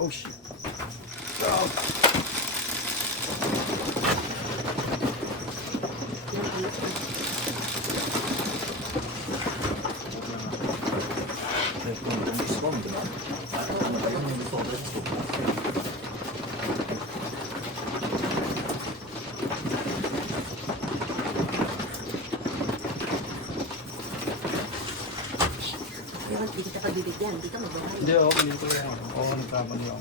Oh shit. Oh. Hindi ka pagbibigyan, hindi ka magbabayad. Hindi, hindi ko yan. Oo, nagkamali ako.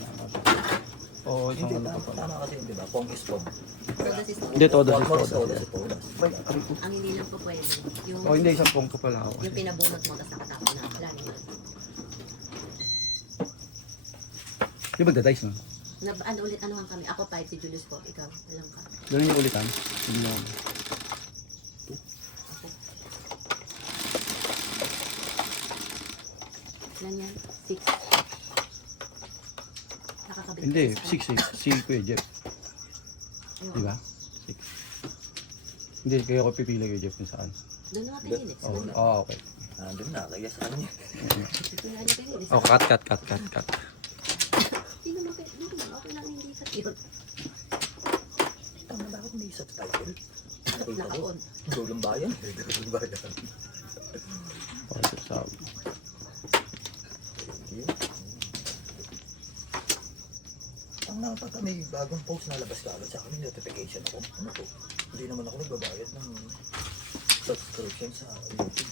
Oo, isang Hindi, ano pa pala. tama kasi, di ba? Pong is pong. Todas is Hindi, todas is Todas, todas. todas. Ang hindi lang po pwede, yung, Oh, hindi, isang pong ko pala ako. yung pinabunot mo, tapos nakatapon na. Wala naman. Di ba magda-dice no? Ano ulit, ano kami? Ako 5, si Julius po, ikaw, alam ka. Ganun yung ulitan. Hindi na. Ilan yan? 6. Nakakabit. Hindi, 6 eh. Si Kuya Jeff. Ayun. Di ba? 6. Hindi, kaya ako pipili kay Jeff kung saan. Doon na natin yun eh. Oh, oh okay. Nandun na, kaya sa kanya. Doon na natin yun eh. Oh, cut. Hindi naman, okay lang hindi sa yun. Tama, bakit may isa sa title? Nakita ko. Nakaon. Dulang bayan. Dulang bayan. Oh, so, Ang napata may bagong post na labas ka agad sa akin, may notification ako. Ano to? Hindi naman ako nagbabayad ng subscription sa YouTube.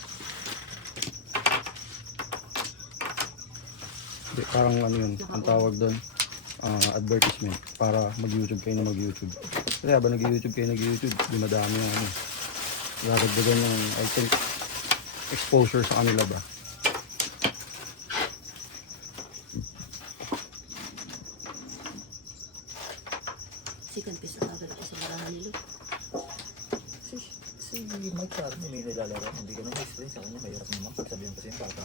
di, parang ano yun, ang tawag doon, advertisement para mag-YouTube kayo na mag-YouTube. Kasi habang nag-YouTube kayo nag-YouTube, dumadami yung ano. Dadagdagan yung, I think, exposure sa kanila ba. Second piece na agad ako sa barahan nilo. Si Mike Carmen, may nilalaro. Hindi ko na ma-explain sa kanya. Mahirap naman. Pagsabihan kasi yung bata.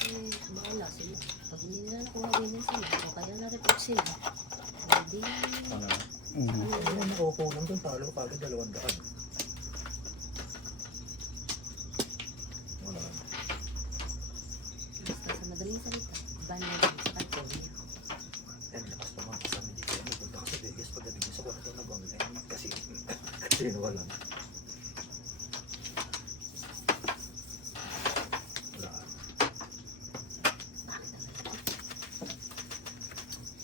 Eh, bahala sila. Pag hindi nila nakuha din sila, o kaya na-report sila. Hindi. Ano? Mhm. Ano nakukulang doon? Talo ka agad 200. Wala. Basta sa madaling salita, ban na din sa California. Eh, lakas pa mga kasama dito. Ano, punta ko sa Vegas pagdating ko sa kwarto nag-online. Kasi wala. Wala.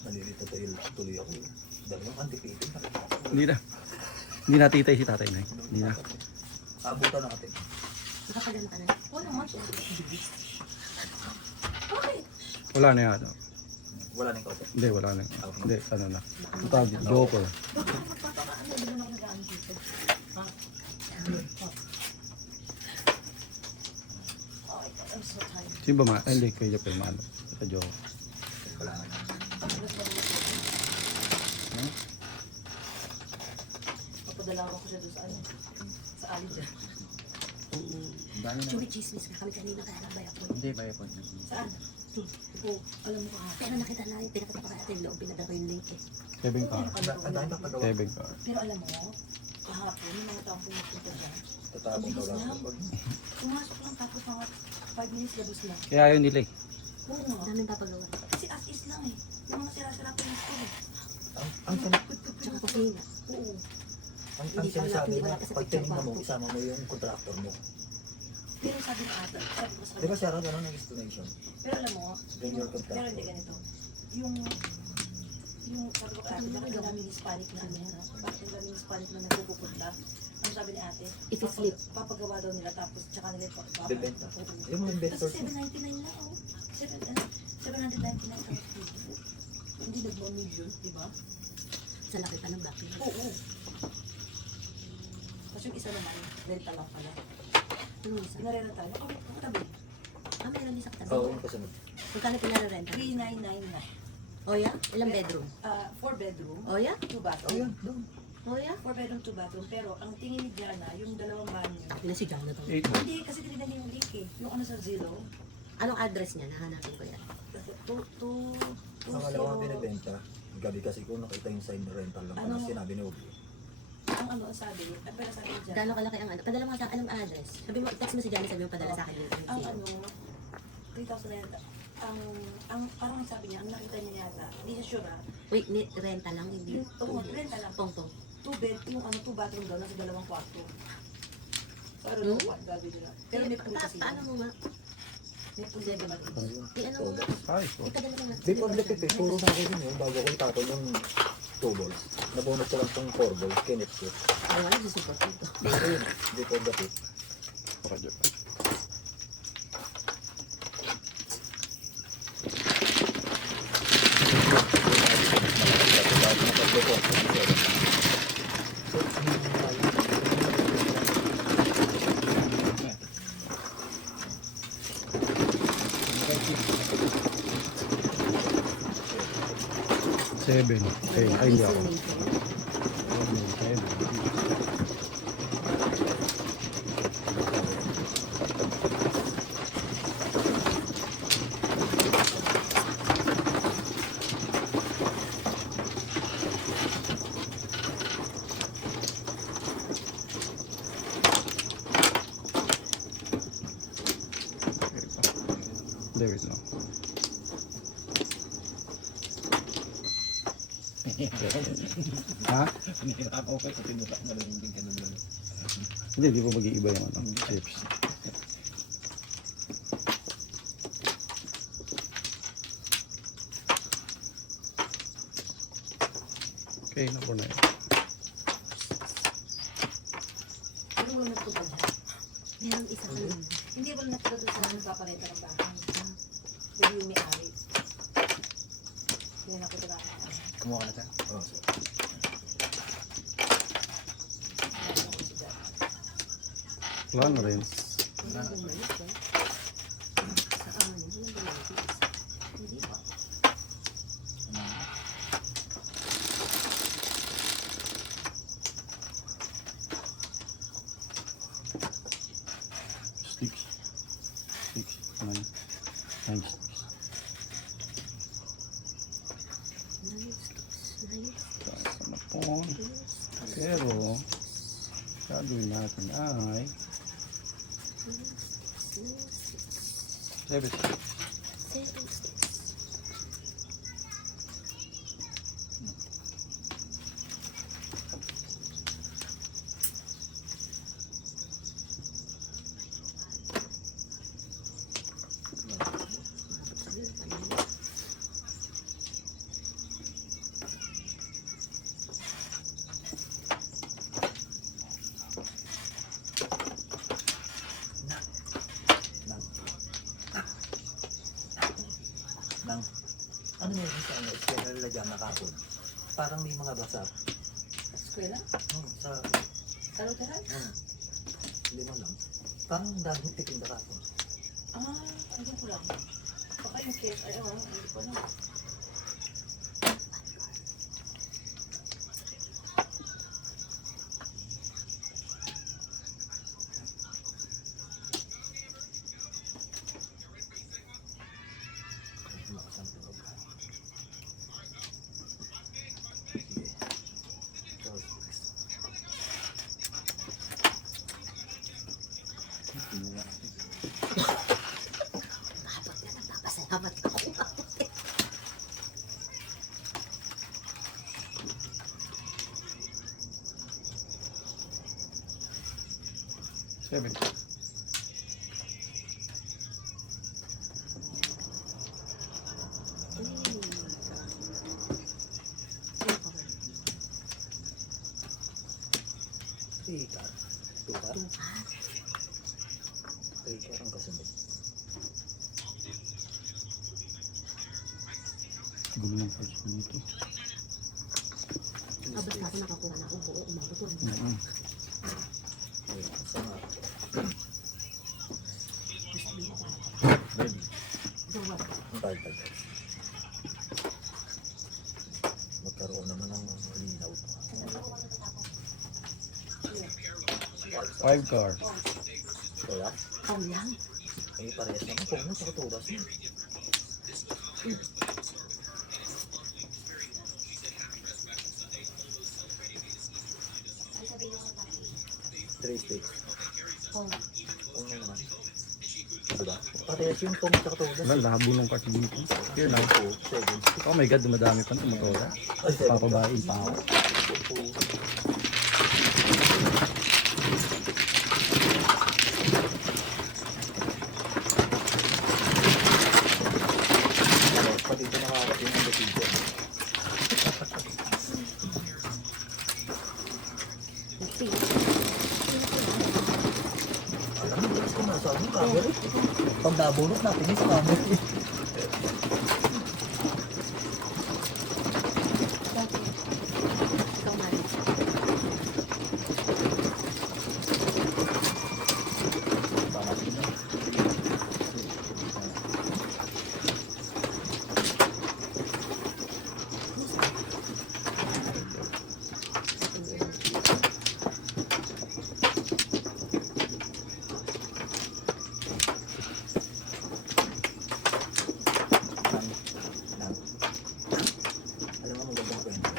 Nalilito tuloy ako. Dalawang undefeated. Hindi natitay si tatay na. Hindi na. Abutan na natin. Nakakagana ka na. Wala naman siya. Bakit? Wala na yan. Wala nang kausap. Hindi, wala na. Hindi, ano na. Ang tawag yun, joker. Magpapakaan na din ako nagaan dito. Ha? I'm so tired. Sino ba hindi, kay Jeff yung maano. Sa joker. Wala na. Papadala ko siya doon sa ano? Sa ali dyan. Dami na. Chumi chismis ka kami kanina kaya nabay ako. Hindi, bayo po. Saan? Oo, alam mo ka. Pero nakita na yung pinakita pa natin loob, pinadala ko yung link eh. Kevin ka. Ang dami papagawa. Kevin ka. Pero alam mo, kahapon, yung mga taong pumupunta dyan, Tatapong daw lang. pumasok lang tapos mga 5 minutes labos lang. Kaya yun nila eh. Oo nga. Daming papagawa. Kasi as is lang eh. Yung mga sira-sira pa yung school eh. Ang Tsaka kusina. Oo. sinasabi mo, pag tinignan mo, isama mo yung contractor mo. Pero sabi ko ata, sabi ko sa Di ba kanya. siya ganun ang explanation? Pero alam mo, Then your contractor. pero hindi ganito. Yung sabi ko kaya, bakit ang daming Hispanic na ano, bakit ang daming Hispanic na nagpupunta? Ano sabi ni ate? I-flip. Papagawa daw nila tapos tsaka nila Bebenta. Yung mga investors Kasi mo. 799 lang oh. 799 ang hindi nagmo-million, di ba? Sa laki pa ng backlog. Oo. Tapos yung isa naman, rental lang pala. Ano isa? Pinarenta tayo. Oh, katabi. Ah, meron din sa katabi. Oo, yung kasunod. Magkano pinararenta? 3999. Oh, yeah? Ilang bedroom? 4 bedroom, Oh, yeah? 2 Oh, bathroom. yun. Doon. Oh, yeah? 4 bedroom, 2 bathroom. Pero ang tingin ni Diana, yung dalawang banyo. Pinasigaw na to. 8 Hindi, kasi tinignan niya yung link eh. Yung ano sa Zillow. Anong address niya? Nahanapin ko yan. Ang alam ang binibenta, gabi kasi ko nakita yung sign rental lang. Ano Ano? sinabi ni Obi? Ang ano ang sabi, pero sabi ni Diana. Gano'ng kalaki ang ano? Padala mo sa anong address? Sabi mo, text mo si Johnny, sabi mo padala sa akin yung Ang PNC. ano, 3,000 na yata. ang parang sabi niya, ang nakita niya yata, hindi siya sure ah. Wait, renta lang, hindi. Oo, renta lang. Tong. 2 bed, yung 2 bathroom daw, nasa 2 kwarto. So, I don't know what gagawin nila. Pero may pool kasi Paano yun. mo nga? May pool sa bathroom. Ayun. Ano mo nga? Ay, Ipadala mo nga. Before the pipi, puro sa akin yun, bago ko itapon yung 2 balls. Nabunot ko lang tong 4 balls, kinit ko. Ay, wala susupport dito. Pero yun, before the pipi. Radyo. Seven. Ay, hindi ako. Seven. There is no. Ha? Hindi, di ba mag-iiba yung chips? Okay, na po na yun. Ano mo nagtubad siya? Meron isa ka lang. Hindi ba nagtubad doon sa nagpaparenta ng bahay? Pwede yung may-ari. Hindi na ko tira. Kumuha ka na siya? Oo, sir. Wala na rin. Meron din maliit eh. Sa amin, hindi ba maliit? Hindi pa. Sticks. Sticks. Nine. Nine sticks. Nice. Saan na po? Pero, gagawin natin ay seven. Seven sticks. Nang, ano meron sa ano, eskwela lalagyan na kapon? Parang may mga basa. Eskwela? Sa, Kalutaran? lima lang. Parang daming tikim na kapon. Ano ko lang. Baka yung case, hindi ko alam. Lakas ng tunog. Sige. 12 sticks. Dapat na nagpapasalamat ako. Seven. Three car. Two car? Tuka. Three car ang kasunod. Gulo ng first nito. Abot na ako nakakuha na ako buo. Umabot ko. Ayun, sa mga Gawa. ang tayo. Magkaroon naman ng linaw. Five car. Kaya, Pang lang. ay parehas naman kung ano sa katuras mo. Three sticks. Pang. Kung ano naman. Diba? Parehas yung pong sa katulas. Wala, labo nung kasi dito. Here now. 7. Oh my God, dumadami pa ng motora. Papabain pa ako. Pati ito nakakarating ang decision. Kasi, Alam mo, bilis ko nasa yung camera. Pag nabunot natin yung sa camera. dati, ikaw man. Alam mo, magandang kwento.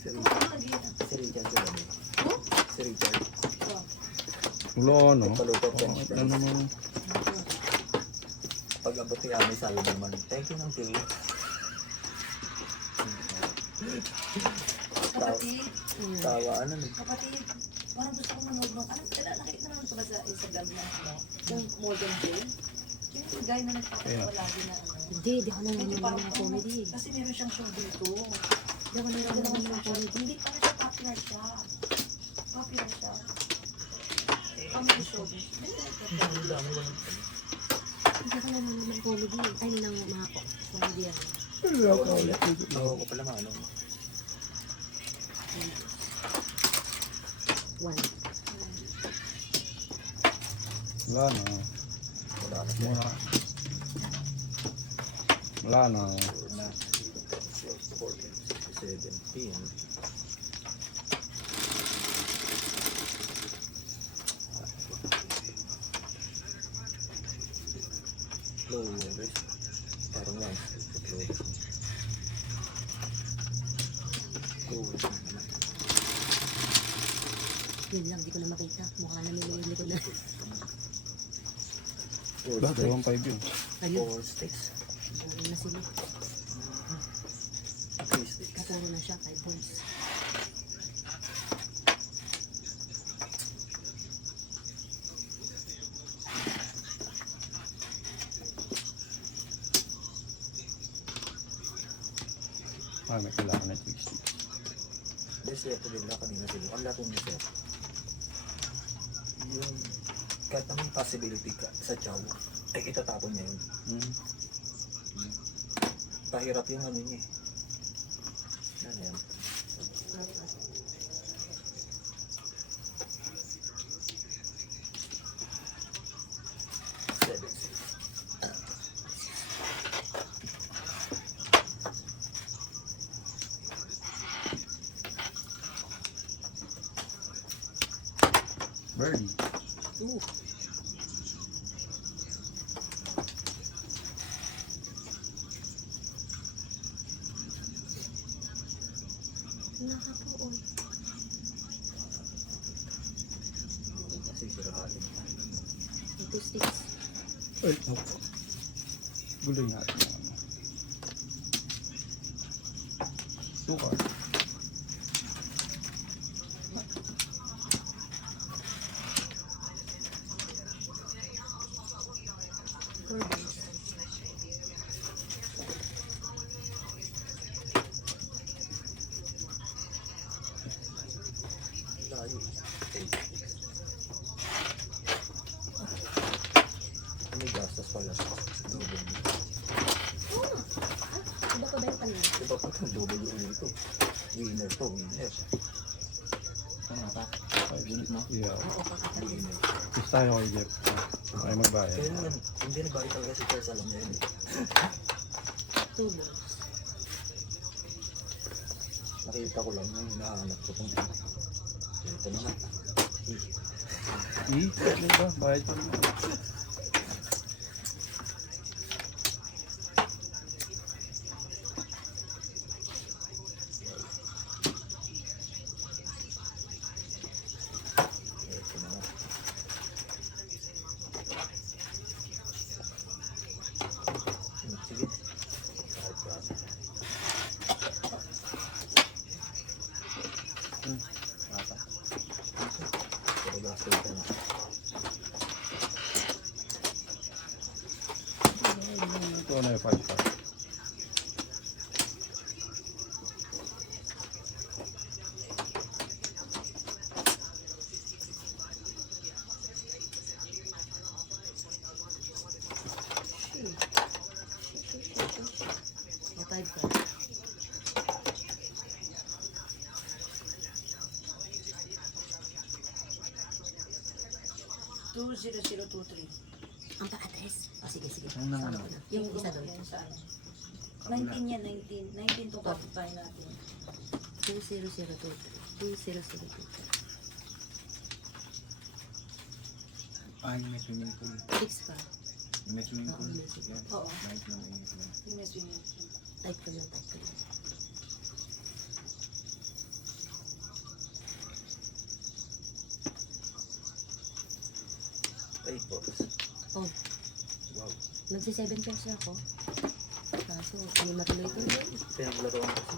Si Richard ko lang. Si Richard. Wala ano. Nagpaluto Oh, French ano fries. naman. Pag abot ni Ami, sabi naman, thank you ng tea. Kapatid, Tawa, ano nun. kapatid, parang gusto ko manood ng, nakita naman ko ba sa Instagram na, yung Modern Day? Yung guy na nagpapagawa lagi na, Hindi, di ako medyo nanonood parang ng comedy. kasi meron siyang show dito. Di ako nanonood ng comedy. Hindi pa siya popular siya. Popular siya. Comedy show din siya. Ang dami walang Hindi ako nanonood ng comedy. Ay, ng mga comedy ano. Ako ko pala ano. One. Wala na. Wala na siya. Wala. Wala na. 17. Flowers. Parang lang. Flowers. Flowers. Yun lang, di ko na makita. Mukha na nililili ko na. Wala, 2-1-5 yun. Ayun, 4 sticks. ayun na sila. 3 sticks. Kapuro na siya, 5 points. Ay, may kailangan na 60. Desierto din lang kanina sila. Ang lahat ng sir. Yung kahit na may possibility ka sa chow, ay itatapon niya yun. Pahirap yung ano niya eh. Yan yan. Seven, six. Birdie. Ooh. Nakapoon. Kasi sirahalin. 2 sticks. Ay, oh. Gulo nga. Sukar. Four balls. Layo. May gastos pala. Double. Oo. Iba pa ba yung kanina? Diba pa itong double yung ito? Winner to, winner. Ano ka? Unit mo? Yeah. Oo, kakatabi. Winner. Gusto tayo kay Jeff. Ay magbayad. Kaya naman, hindi nagbayad talaga si Charles, alam niya yun eh. 2 balls. Nakita ko lang yung hinahanap ko kung ito naman. Ano ba? Bayad pa rin. Ito naman. Ito na yung 5-5. O, 5 ka. Two zero zero two three. Ang pa-address. O, sige, sige. Ang nang Sama ano? ko na. Yung isa doon. Yan sa ano. 19 yan, 19. 19 to copy natin. 20023. 20023. Ah, yung may swimming pool. 6 ka. Yung may swimming Oo, pool. may swimming Yan. Oo. Light lang, init lang. Yung may swimming pool. Type ko lang, type ko lang. Ay, boss. Oh, Wow. nagsi-7 course na ako. Kaso, hindi matuloy-tuloy. Pinaglaro ko kasi.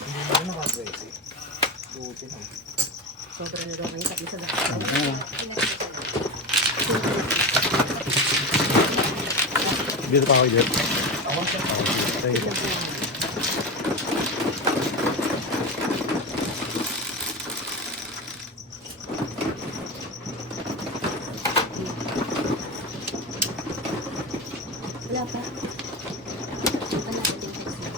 Hindi naman nakagwese. Buti na. Sobrang naro kayo sa isa lang. Oo. Pinag-isa. Dito pa ako, Jeff. Ako siya. Thank you. Wala pa. Wala pa din kasi.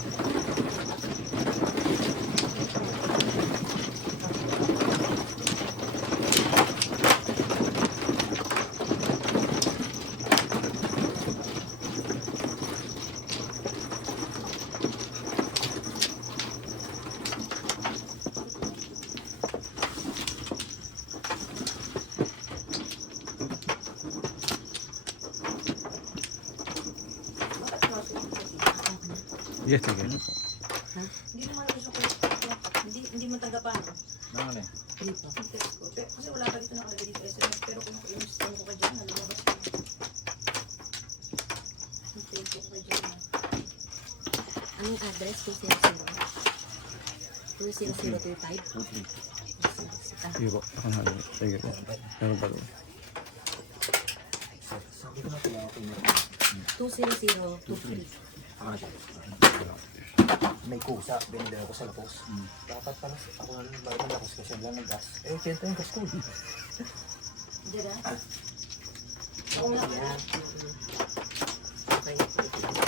Yes, sige. Hindi naman gusto ko. Hindi mo tagapan. Naman eh. Hindi pa. Ang text ko. Pero, kasi wala pa dito nakalagay dito SMS. Pero kung i-install ko ka dyan, lumabas ko. Ang Facebook ka dyan. Anong address? 200. 20025. Totally. Sige po. Ako na halin. Sige po. Meron pa rin. Sabi ko na pala ako yun. 20023. Ako na siya. May kusa, binili ako sa Lapos. Dapat pala ako na rin bayad ng Lapos kasi lang ng gas. Eh, 80 yung gas ko. Diyan na? Oo nga. Okay.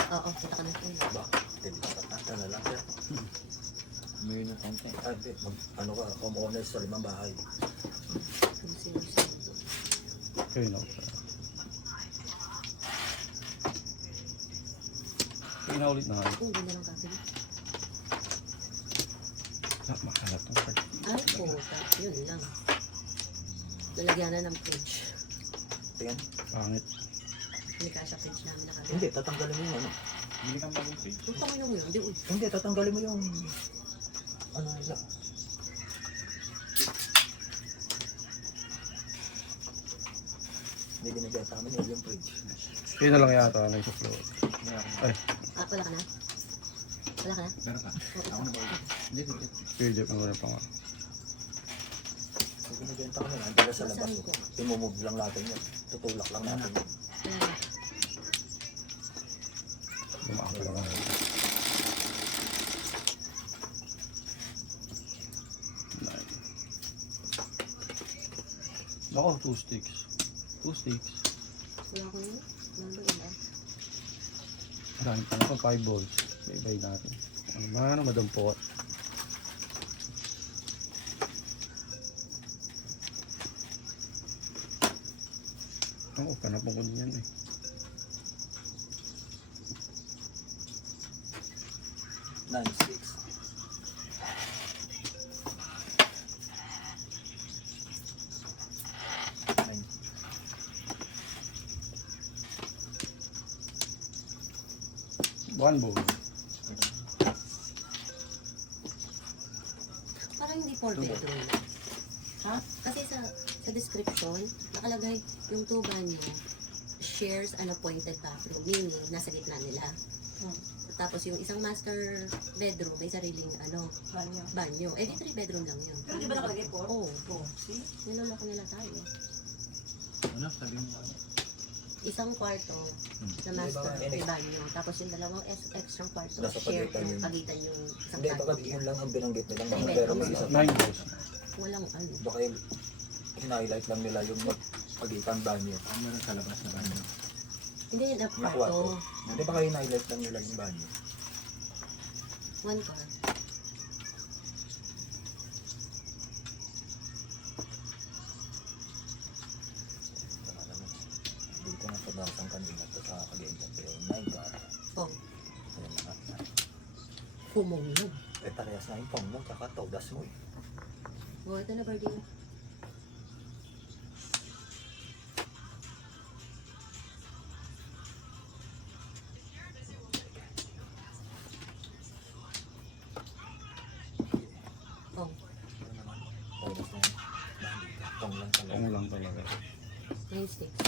Oo, kita ka na. Ba? Ito na lang. May na konti. Ah, di. Ano ka, homeowner sa 5 bahay. 200. Kayo na ako. Kayo na ulit na nga. Oh, ganda ng kapil. Makalat ng card. Ay, puta. Yun lang. Lalagyan na ng page. Tingnan. Pangit. Hindi ka siya page namin nakalagay. Hindi, tatanggalin mo yung ano. Hindi kang bagong page. Yung panginoon mo yun, di uy. Hindi, tatanggalin mo yung ano nila. Hindi binibenta kami yung page. Kayo na lang yata na sa floor. Ay, Ah, wala ka na? Wala ka na? Meron ka? Ako na bagong. Hindi, hindi. kayo Jeff ang wala pa nga. Hindi binibenta kami, nandiyan sa labas. Masahin ko. Imumove lang natin yun. Tutulak lang natin yun. Wala. Lumakas pa lang ako. Nako, 2 sticks. 2 sticks. Wala ko yun. Wala ko yun. Marami pa na 5 balls. Bye-bye natin. Ano ba na madampot? Oo, panapong ko din yan eh. Nine, six. Nine. One ball. Parang hindi 4 bedroom. Ha? Kasi sa description, nakalagay yung 2 banyo shares an appointed bathroom. Meaning, nasa gitna nila. Hmm. Tapos yung isang master bedroom, may sariling Banyo. banyo. Eh, di 3 bedroom lang yun. Pero di ba nakalagay po? Oo. Oh, see? Niloloko nila tayo. Ano, sabi mo ano? isang kwarto na master, may banyo. Tapos yung dalawang extra kwarto, Nasa share pagitan yung yun. pagitan yung isang Hindi, kwarto. baka yun lang ang binanggit nila. Hindi, Pero may hindi. isa. 9 balls. Walang ano. Baka yung hinighlight lang nila yung pagitan banyo. Ang meron sa labas na banyo. Hindi yun, Na kwarto. kwarto. Hindi, baka hinighlight lang nila yung banyo. One car. Tama naman. Dito na sa basang kanina to sa kagenda. Pero my God. Oh, Ayan na nga. kumong yun. Eh, parehas na yung pong mo, tsaka todas mo eh. Oh, ito na, Birdie. Oh, Ano naman? Todas na yun. Bahali ka. Pong lang talaga. Ano lang talaga. 9 sticks.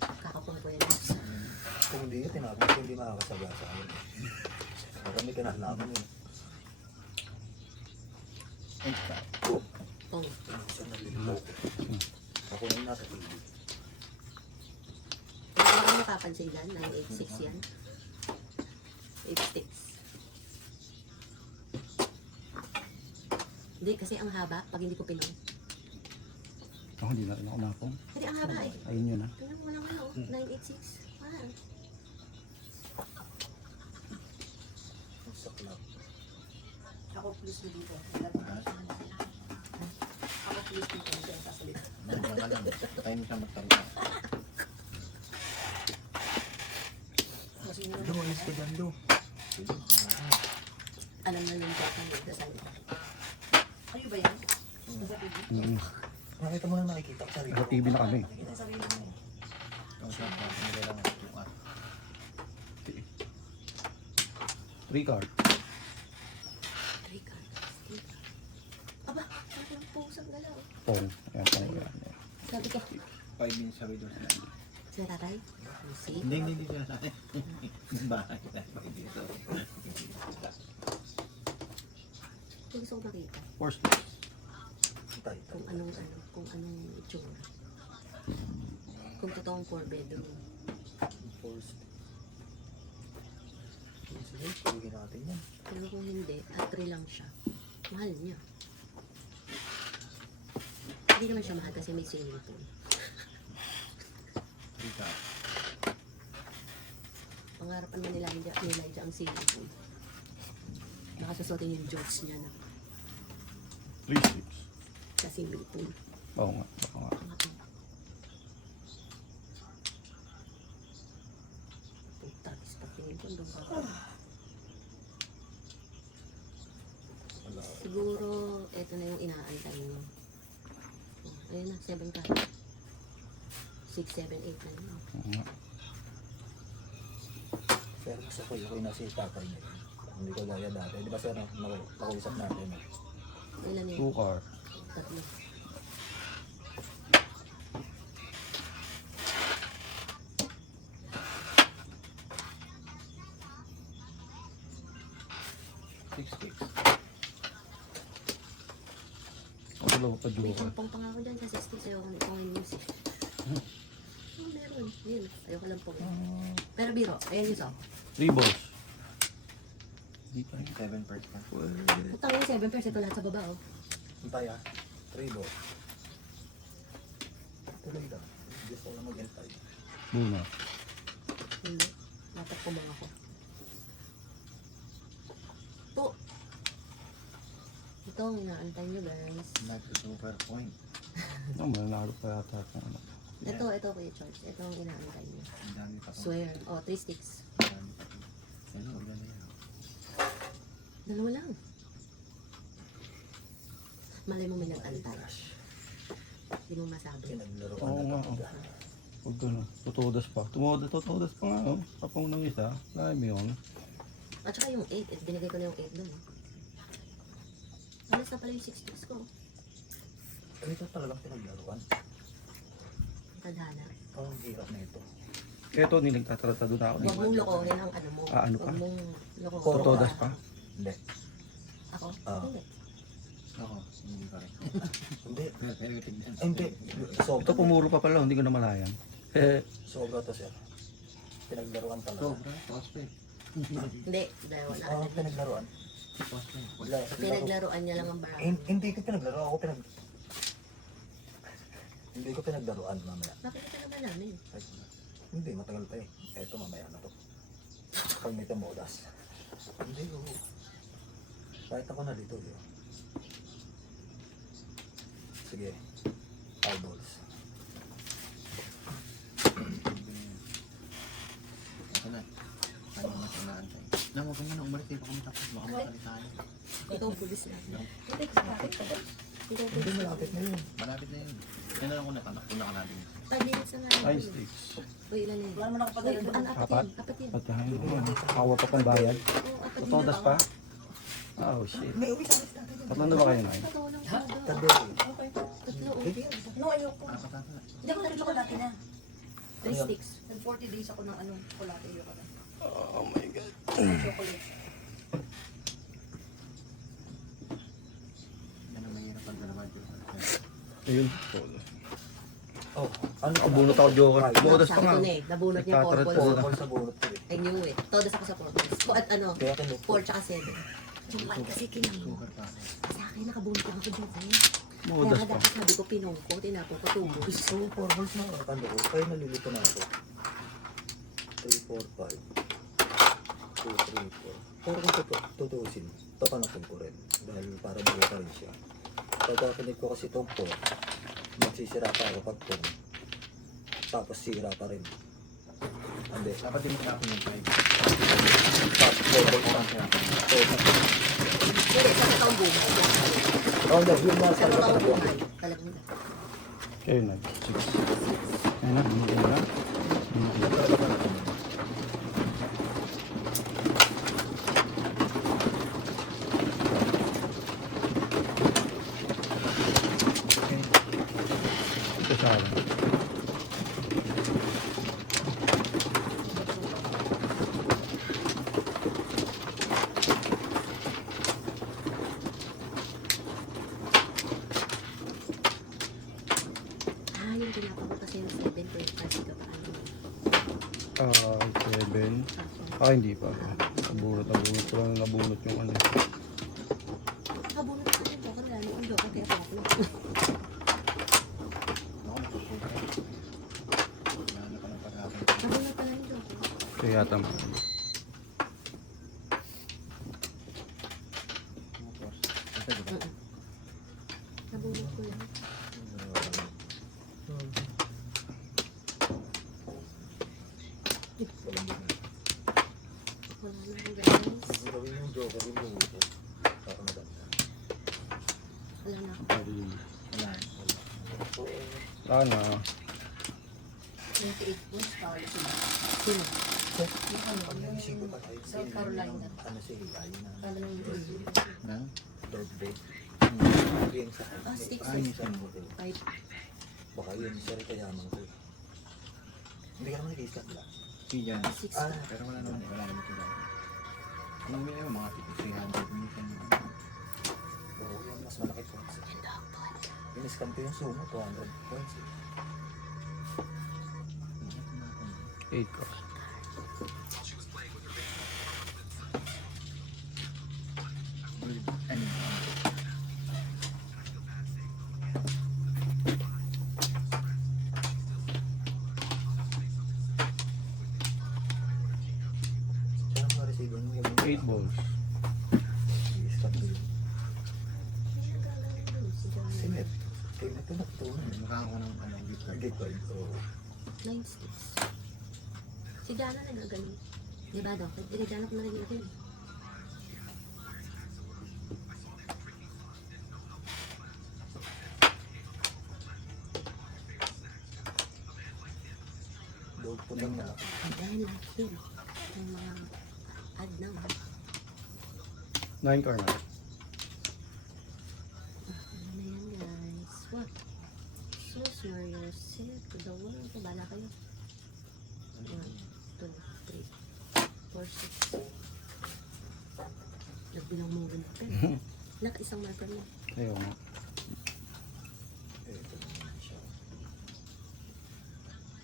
Kakapong ko yun. Kung hindi yun, tinapos ko hindi makakasaga sa akin. Marami ka na naman yun. Oh, Siya nalilito ko. Ako na yung nasa TV. wala kang napapansin dyan, 986 yan. 8 sticks. Hindi, kasi ang haba pag hindi ko pinon. Ako hindi na rin ako napong. Hindi, ang haba eh. Ayun yun ah. Tingnan mo lang ano, 986. Wow. Sa club. Ako please mo dito. Ako please dito. Hindi ang sasalita. Nandiyan ka lang. Tayo mo siya magsalita. Kasi yun Do, alis ka dyan, do. Alam na yung bata yung sasalita. Kayo ba yan? Sa TV? Nakita mo lang nakikita ko sarili Sa TV na kami. Nakita yung sarili mo. Yung sa nila lang ang tuwa. 3 card. 3 cards. Aba, ang yung pusang galaw. Pong. Ayan, pong yan. Sabi ko, 5 minutes sa windows na. sila tatay? See? Hindi siya sa akin. Bahay na. 5 minutes. Gusto ko makita First. Tayo, kung anong itsura. Kung totoong 4 bedroom. First. Sige, pagiging natin yan. Pero kung hindi, at 3 lang siya. Mahal niya. Hindi naman siya mahal kasi may swimming pool. Rika. Pangarapan man nila dyan ang swimming pool. Nakasusutin yung jokes niya na 3 sticks. sa swimming pool. Oo nga. Oo nga. Mga to. Puta, ispatingin ko doon ka. Wala. Siguro, eto na yung inaantay niyo. Oh, ayun na, 7 ka. 6, 7, 8 na yun. Oo nga. Pero gusto ko yung nasa tatay niya. Hindi ko gaya dati. Di ba sir, nakausap natin. Ilan na 2 yun? card. 3. Six sticks. Ako daw pa May joker. pangpang pa nga ako dyan sa 60. Ayoko na ito ngayon music. Oh, meron. Yun. Ayoko lang po. Pero biro, ayan yung so. 3 balls. Hindi pa rin. 7 per pa. Utang yung 7 pairs. Ito lahat sa baba, oh. Hintay ah. 3 ball. Tuloy lang. Gusto ko lang mag-hintay. Buna. Hindi. Dapat kumang ako. Po. Ito ang inaantay nyo, guys. Not a super point. Ano, mananalo pa yata ako. Ano. Ito Kuya Charles. Ito ang inaantay nyo. Ang dami pa to. Swear. Oh, 3 sticks. Ang dami pa to. Ano, ulan na yan. Dalawa lang. Malay mo may nag-antay. Hindi mo masabi. Pinaglaro ka Oo na nga. talaga. Huwag gano'n. Tutudas pa. Tutudas pa nga. Oh. Kapong ng isa. Dami yun. At saka yung 8. Binigay ko na yung 8 doon. Alas na pala yung 6 sticks ko. Ito talagang pinaglaruan. Tadhana. Ang hirap na ito. Ito, nilagtatratado na ako. Huwag mong lokohin ang ano mo. Ano pa? Huwag mong lokohin. Koro Totodas pa? Hindi. Ako? Ah. Hindi. Ako, hindi pa rin. Hindi. Pero tignan. Ay, hindi. Ito Sobra. pumuro pa pala, hindi ko na malayan. Eh, Sobra to, sir. Pinaglaruan talaga. Sobra, cosplay. Hindi. Dahil wala. Ah, pinaglaruan. Cosplay. Wala. Pinaglaruan niya lang ang barang. Hindi ko pinaglaro. Hindi ko pinaglaruan mamaya. Nakikita naman namin. Ay, hindi, matagal pa eh. Eto, mamaya na to. Pag may tamodas. Hindi ko. Kahit ako na dito, yun. Sige. Eyeballs. Ito na. Ano mas inaantay? Nang huwag na umalis tayo kung tapos baka makali tayo. Ikaw pulis na. Hindi, kapatid ka doon. Ikaw Hindi, pulis na. malapit na yun. Malapit na yun. Yan na lang kung nakanabing. 5 minutes na nga. ice sticks. Uy, ilan na yun? Wala mo nakapadala Uy, doon. ano, apat Apat? yan. Apat yan. At kawa pa pang bayad. Oo, apat yan. Totodas pa? Oh, shit. May uwi sa alis natin yun. Tatlo na ba kayo na? Totoo lang talaga. Tabi. Okay. Tatlo. oh. Hindi. No, ayoko. Apat ata na. Hindi ako nag-chocolate na. 3 sticks. Nag-40 days ako ng ano, chocolate. Ayoko na. Oh my God. Chocolate. Yan ang mahirap pag dalawa dyan. Ayun. Oh, ano? Bunot ako, Joker. Totodas pa nga. Sakto na eh. Nabunot niya Nagtatarat purple. ka na. Purple sa bunot ko eh. I knew it. Todas ako sa purple. At ano, Kaya kinuk. 4 tsaka 7. Yung one kasi kinang mo. Sugar pa ako. Sa akin, nakabunot lang ako dyan. Kaya Modas nga pa. dapat sabi ko pinong ko, tinapon ko tubos. So, purples na ako. Kaya nalilito na ako. 3, 4, 5. 2, 3, 4. Pero kung tutuusin, papanakin ko rin. Dahil para buo pa rin siya. Pagkakinig ko kasi itong 4, magsisira pa ako pag 4. Tapos sira pa rin. Hindi. Dapat din mo tapos yung 5. Tapos purple pa. Hindi, sa totoong buhay. Oh, no, yun na Sa talaga totoong talaga. buhay. Talagang Kayo na. Six. Ayun na. Ayun na. Ito sa akin. yung tinapon kasi yung 7.5 ka pa ano. 7. Hindi pa. Nabunot ko lang nabunot yung ano. Nakabunot ko yung joker, lalo ang joker kaya ako. Ako nagsusugar. Wala na pa ng pag-aakit. Nabunot pa lang yung joker. Kaya yata man. Ito, diba? Nabunot ko lang. Wala na yung guys. Gawin yung joker yung luto. Para maganda. Wala na ako. Wala. Sana. 28 points, tawag sila. Sino? Yung ano, Pag yung naisip ko pa tayo, South Carolina. ano si Hilay na Kala nang yung Nang? birthday. Yung sa Ah, six. Ay, sa hotel. 5. Baka yun, siya rin kayaman ko. Hindi ka naman nag-i-stat lang. Si Jan. 6. Ah, Pero wala naman sila. Kung may mga 300 minsan. oo, yun, mas malaki points. Iniscam ko yung sumo, 200 points. 8 cost. Ano? Kaya ang ma-receive yun, yung 8 balls. i-scan ko yun. Simit. Kaya ito nakatunan. Mukha ko ng ano, gift card. Gift card. Oo. 9 sticks. Si Jana na nagagaling. Di ba, Doc? Hindi Jana ko na naging again. Dog po lang na. Dahil lahat yun. Yung mga ad na. 9 car na. Ano na yan, guys? What? Sus. Mario Set, dalawa, ito, bala kayo. 1, 2, 3, 4, 6. Nagbilang mo rin pa. Laka isang marker mo. Ayaw nga. Ito naman siya.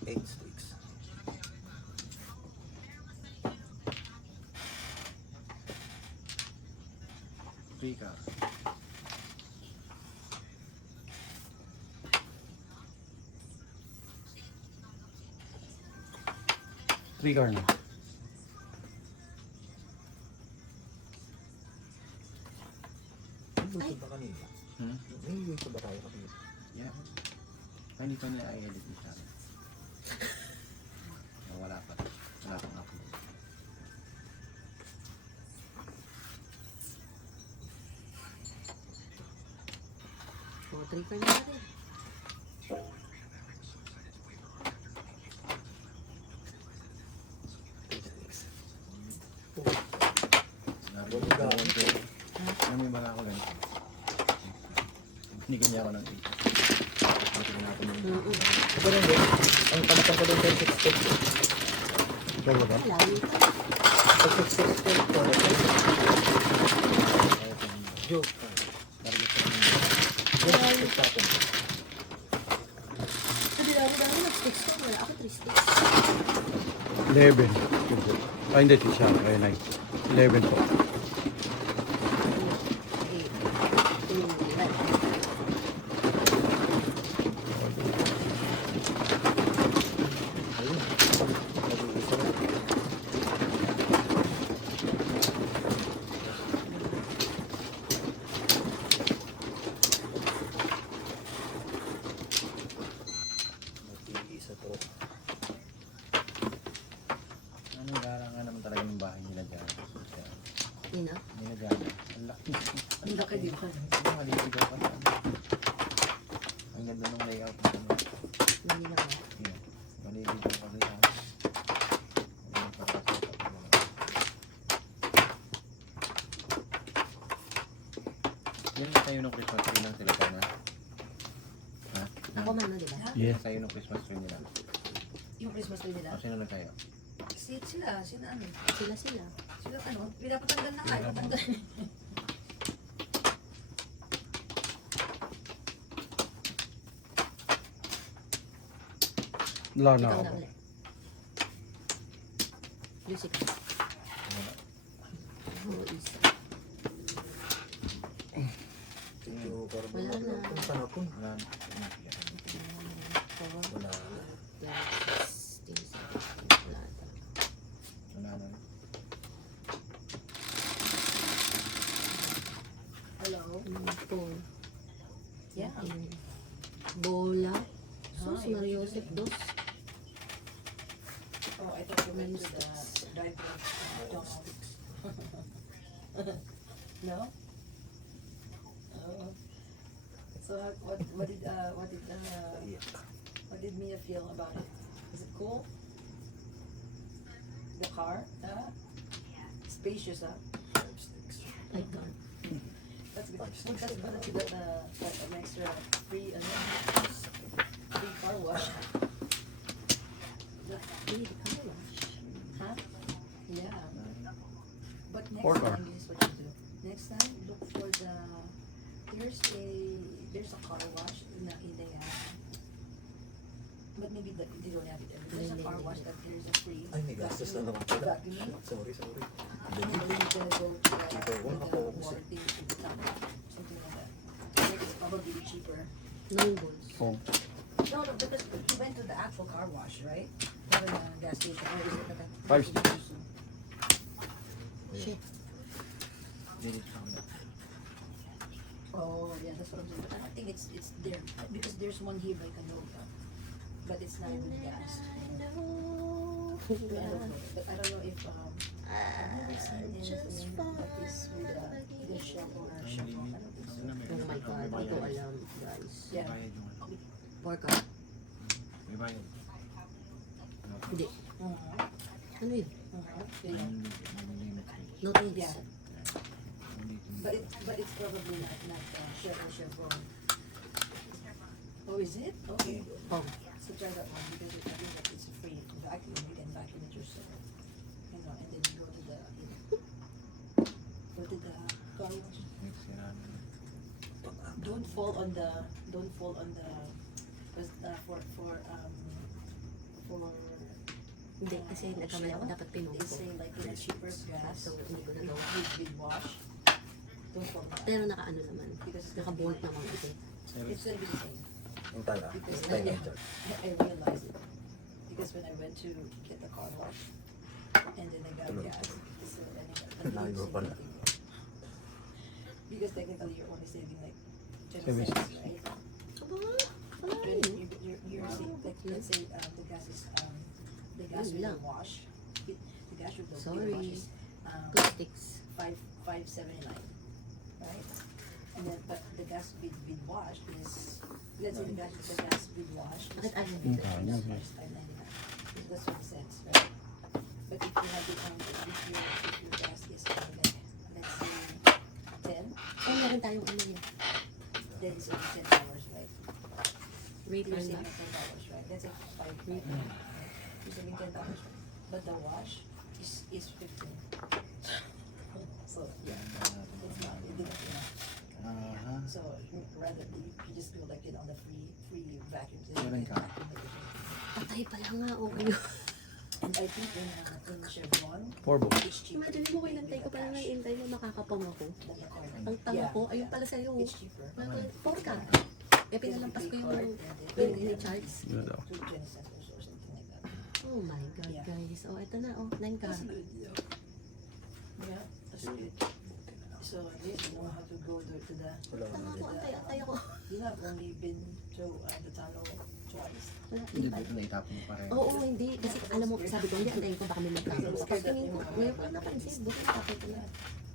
8 sticks. Three ka. Three car na. May YouTube ba kanina? Hmm? May YouTube ba tayo kanina? Yeah. Ay, hindi pa nila i-edit ni Sharon. Wala pa. Wala pang upload. O, 3 card na rin. May baga ako ganito. Binigyan niya ako ng 8. Binigyan natin yung Ito rin din. Ang palitan ko doon 10 sticks. Dalawa ba? Wala, yun. 6 sticks ko. Joke. target ko ng Joke sa akin. Sabi lang, dami nag-sticks ko. Wala ako 3 sticks. 11. Ay, hindi. Siya. Ay, 9. 11 po. 8. Ayun. Nag-iisa na. Nag-iisa to. ano, garangan naman talaga yung bahay nila dyan. Kaya, Yun na. nila dyan. Ang laki. Ang laki, di ba? Ang maliligaw ka na. Ang ganda ng layout. Manila ko. Yeah. Maliligaw ka rin. Yan na tayo ng Christmas tree ng sila na. Ha? Ako mano, di ba? Yes. Tayo ng Christmas tree nila. Yung Christmas tree nila. O, sino na tayo? Sila ano. Sila. Sila ano, pinapatanggal na kayo. Patanggal. Wala na Ikaw ako. na ulit. Music. Oo, isa. Sige, parang Wala na. Ang panapon. Wala na. 4, Wala. 12, 16, 17, wala na. Wala na. Hello? 4. Yeah. Bola. Sus, Hi. Mario Joseph, 2. Oh, I thought you meant with the diaper. No? Oh. So Iyak. what did Mia feel about it? Is it cool? The car? Spacious, huh? 5 sticks. I can't. That's good. Five, Well, six, that's good that you got an extra free car wash. Hindi, car wash. Huh? Yeah. But next Or car. time, this is what you do. Next time, look for there's a car wash na in the but maybe they don't have it every. There's a car wash that there's a free. Ay, may gastos na naman pala. Vacuuming. Sorry. And then you can go to Dito, wala the ako kasi. water thing to the top. Something like that. Like it's probably cheaper. 9 balls. Oh. No, because you went to the actual car wash, right? Not in the gas station. Or is it at the 5 sticks. Shit. Delete ka na. Oh, yeah, that's what I'm saying. But I don't think it's there because there's one here by Canoga, but it's not even gas. I don't know, but I don't know if I've never seen anything that is with the shell or chevron. I don't think so. Oh my God, hindi ko alam, guys. Yeah. Bayad yung ano. 4 card. May bayad. Hindi. Uh-huh. Ano yun? Uh-huh. Yung Yeah. limit rate. Notice. Yeah. Nandito. But it's probably not shell or chevron. Oh, is it? Okay. Oh, So try that one because I think that it's a free vacuum. You can vacuum it yourself. You know, and then you go to the car wash. Next year, Don't fall on the for hindi. Kasi nagkamali ako. Dapat they pinupo. say like in a cheaper gas So, hindi ko with, nagawa. with wash. Don't fall on that. Pero nakaano naman. Because it's gonna be Nakabolt like- naman ito. It's gonna be the same. Yung tala. Because Yung time charge. I realized it because when I went to get the car wash and then I got gas, so I didn't Layo save pala. anything. Because technically you're only saving like 10 7 cents, cents. right? Aba, But ay. you're saving, like, let's say the gas is the gas with the lang. wash, the gas with the Sorry. wash is Plastics. $5.79, right? And then but the gas with wash is, let's say the gas with wash is Bakit ayaw Yung dito? kanya, eh. $5.99. That's 20 cents, right? But if you have the if your gas is like, let's say 10, Oh, meron tayong ano yun. then it's only $10, right? Rate You're lang saving ba? $10, right? Let's say five. You're saving $10, right? But the wash is 15. So yeah, it's not enough. So rather you just go like on the free vacuum. Meron ka? Patay pala nga. Okay. And I think in Chevron, 4 bucks. it's cheaper. Imagine mo, kinantay ko pala ng intay mo, makakapang ako. than the corn. Ang tanga Yeah, ko, ayun yeah. pala sa'yo. It's cheaper. Por ka. Eh, pinalampas ko yung ni-charge. Yun daw. 20 cents or something like that. Oh my God, Yeah. guys. Oh, ito na. Oh, 9 ka. That's good. Yeah, that's good. So at least you know how to go to the. Wala ka Tanga na ko, rin. antay ako. You have only been to the tunnel twice. Wala, Hindi di pa. dito naitapon mo pa rin. Oo, hindi. Kasi alam mo, sabi ko, hindi, antayin ko baka may magkakaroon. Tapos tingin ko, ngayon ko lang napansin. Buti nakapit ko na.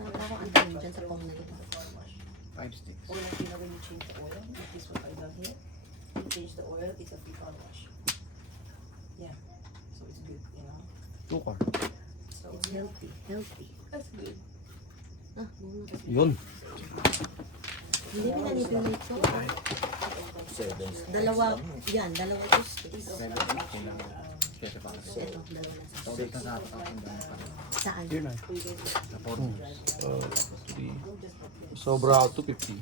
Nakapit ako antayin dyan sa pong na ito. The car wash. 5 sticks. Or like, you know, when you change the oil, which is what I done here, you change the oil, it's a free car wash. Yeah, so it's good, you know. 2 car. So It's healthy. Healthy. that's good. Ah, buno. Yun. Hindi pinanipulate ko. 7. Dalawa, yan, dalawa toothpaste. 7 sticks. Kailangan. Kesa pa kasi. Ito, dalawa na sa. So, dito na ako ang dami pa rin. Saan? Here na. So you guys Sa 4 3. Sobra 250.